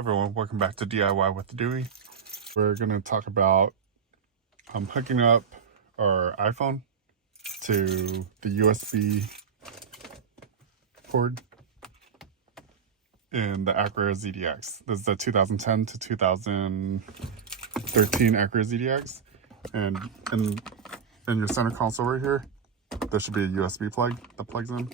everyone, welcome back to DIY with the Dewey. We're going to talk about hooking up our iPhone to the USB cord in the Acura ZDX. This is the 2010 to 2013 Acura ZDX, and in your center console right here, there should be a USB plug that plugs in.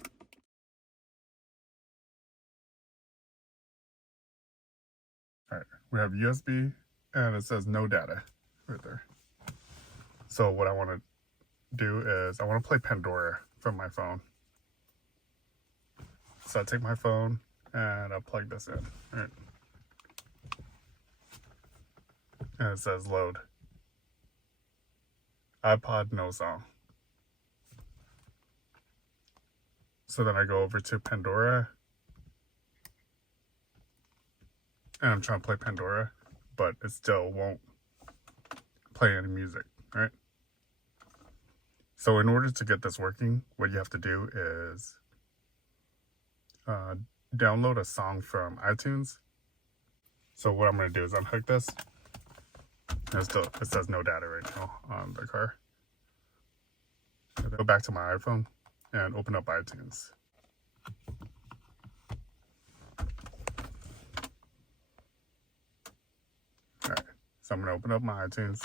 All right, we have USB and it says no data right there. So what I want to do is I want to play Pandora from my phone. So I take my phone and I'll plug this in. All right. And it says load. iPod no song. So then I go over to Pandora. And I'm trying to play Pandora, but it still won't play any music, right? So in order to get this working, what you have to do is download a song from iTunes. So what I'm going to do is unhook this. And it says no data right now on the car. Go back to my iPhone and open up iTunes. Alright, so I'm going to open up my iTunes.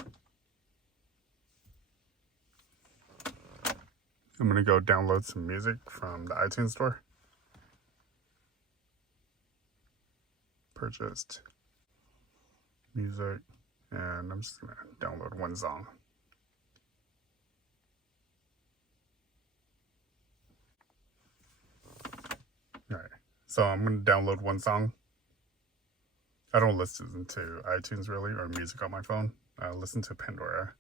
I'm going to go download some music from the iTunes store. Purchased music, and I'm just going to download one song. Alright, so I'm going to download one song. I don't listen to iTunes really, or music on my phone. I listen to Pandora.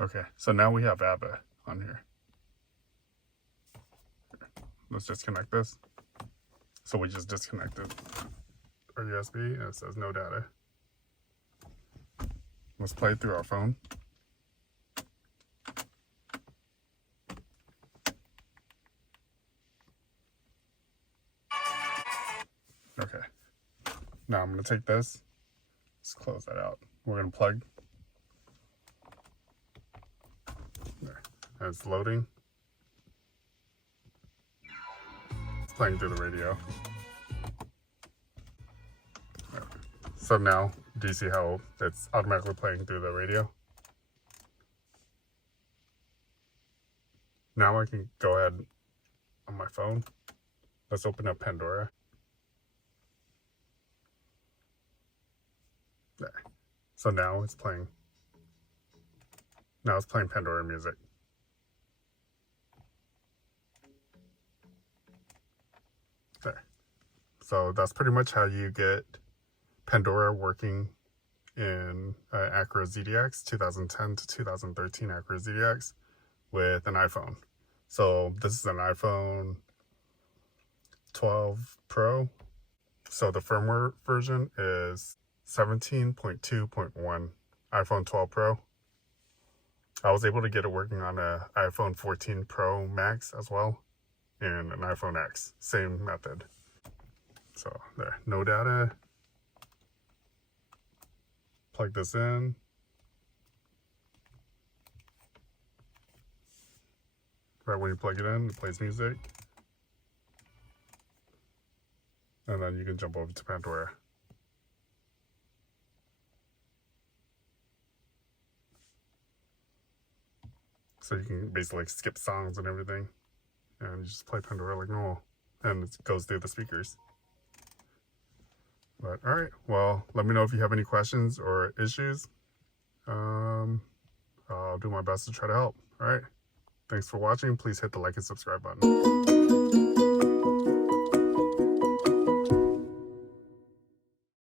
Okay, so now we have ABBA on here. Let's disconnect this. So we just disconnected our USB and it says no data. Let's play it through our phone. Okay. Now I'm going to take this. Let's close that out. We're going to plug. There. And it's loading. It's playing through the radio. So now, do you see how it's automatically playing through the radio? Now I can go ahead on my phone. Let's open up Pandora. There. So now it's playing. Now it's playing Pandora music. There. So that's pretty much how you get Pandora working in Acura ZDX, 2010 to 2013 Acura ZDX with an iPhone. So this is an iPhone 12 Pro. So the firmware version is 17.2.1 iPhone 12 Pro. I was able to get it working on an iPhone 14 Pro Max as well, and an iPhone X, same method. So there, no data. Plug this in. Right when you plug it in, it plays music. And then you can jump over to Pandora. So you can basically skip songs and everything. And you just play Pandora like normal. And it goes through the speakers. But alright, well, let me know if you have any questions or issues. I'll do my best to try to help. Alright, thanks for watching. Please hit the like and subscribe button.